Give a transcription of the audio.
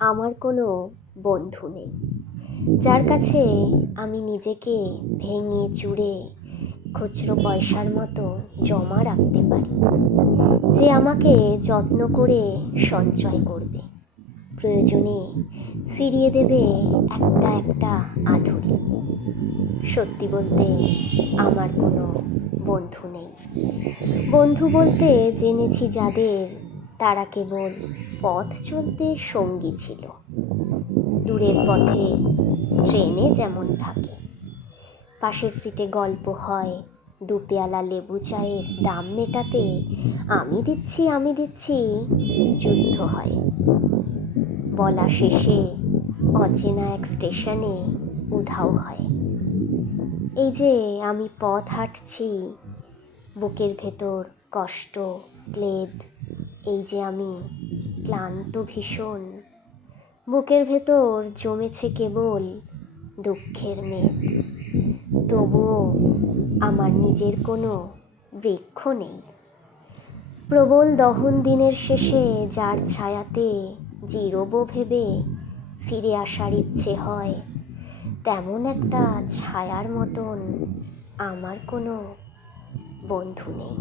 আমার কোনো বন্ধু নেই, যার কাছে আমি নিজেকে ভেঙে চুরে খুচরো পয়সার মতো জমা রাখতে পারি, যে আমাকে যত্ন করে সঞ্চয় করবে, প্রয়োজনে ফিরিয়ে দেবে একটা একটা আধুলি। সত্যি বলতে আমার কোনো বন্ধু নেই। বন্ধু বলতে জেনেছি যাদের, তারা কেবল পথ চলতে সঙ্গী ছিল। দূরের পথে ট্রেনে যেমন থাকে, পাশের সিটে গল্প হয়, দু পেয়ালা লেবু চায়ের দাম মেটাতে আমি দিচ্ছি যুদ্ধ হয়। বলা শেষে অচেনা এক স্টেশনে উধাও হয়। এই যে আমি পথ হাঁটছি, বুকের ভেতর কষ্ট, ক্লেদ। এই যে আমি ক্লান্ত ভীষণ, বুকের ভেতর জমেছে কেবল দুঃখের মেদ। তবুও আমার নিজের কোনো বৃক্ষ নেই। প্রবল দহন দিনের শেষে যার ছায়াতে জিরোবো ভেবে ফিরে আসার ইচ্ছে হয়, তেমন একটা ছায়ার মতন আমার কোনো বন্ধু নেই।